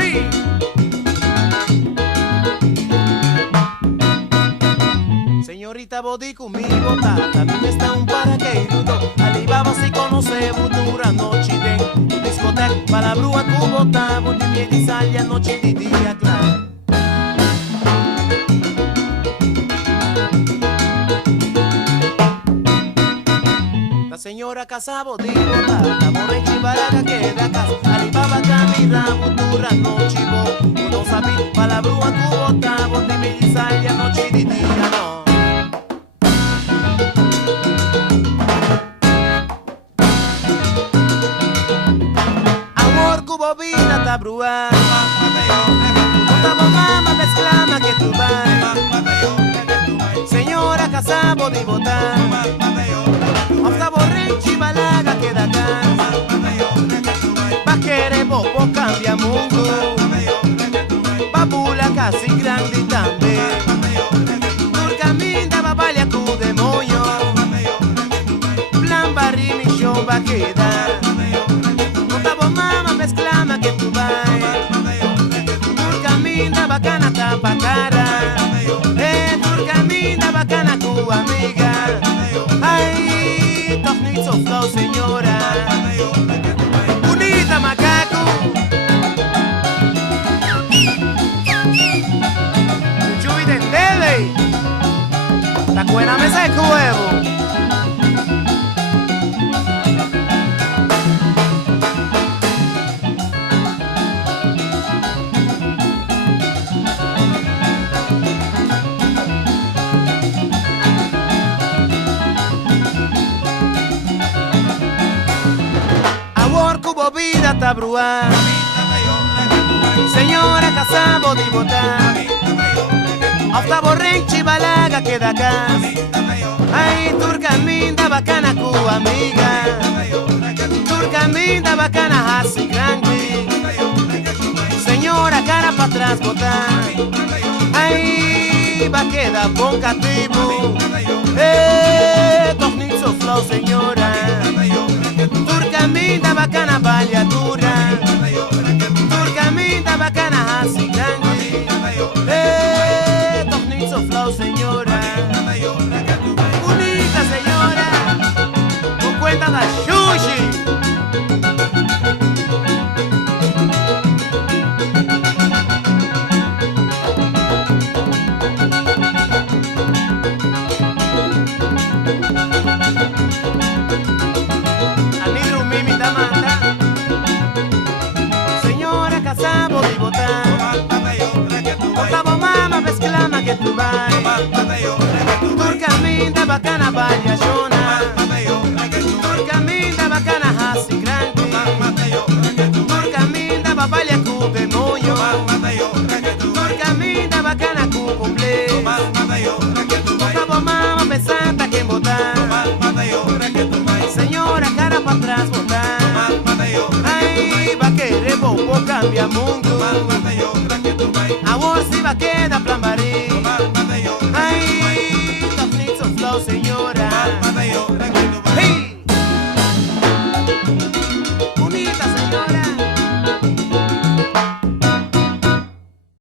Hey. Señorita body conmigo, también está un paraqueirudo. Alibaba si conoce butura noche den discoteca, palabrua cubota, bundi miedi saglia noche di dia clan. La señora casabo digo, la morre chivaraga que da casa. Alibaba camina butura noche bo, no sabi palabrua cubota, bundi miedi saglia noche di dia no. Bobina tabrua, Otavo mama me exclama que tú vas. Señora casabo di votar, Octavo Renchi balaga que da acá. Paquere bobo cambia mundo, Babula casi grande también. Turcaminda babalia cu demonio, Plan barri mi show va a quedar. Que tú vas, Turcaminda bacana tapa cara, Turcaminda bacana tu amiga, ay, toch niet zo flauw señora, bonita macaco, chuy de tele, la buena mesa de huevo. Vida tabrua, señora casabo di votar, Octavo Renchi balaga que da acá, ay, Turcaminda bacana cu amiga, Turcaminda bacana así grande, señora cara pa' atrás botar, ay, va queda bon cativo, toch niet zo flauw señora. Turcaminda bacana baliatura, Turcaminda bacana así grande, toch niet zo flauw señora, bonita señora, con cuenta da sushi. Octavo mama me exclama que tú vas, Turcaminda bacana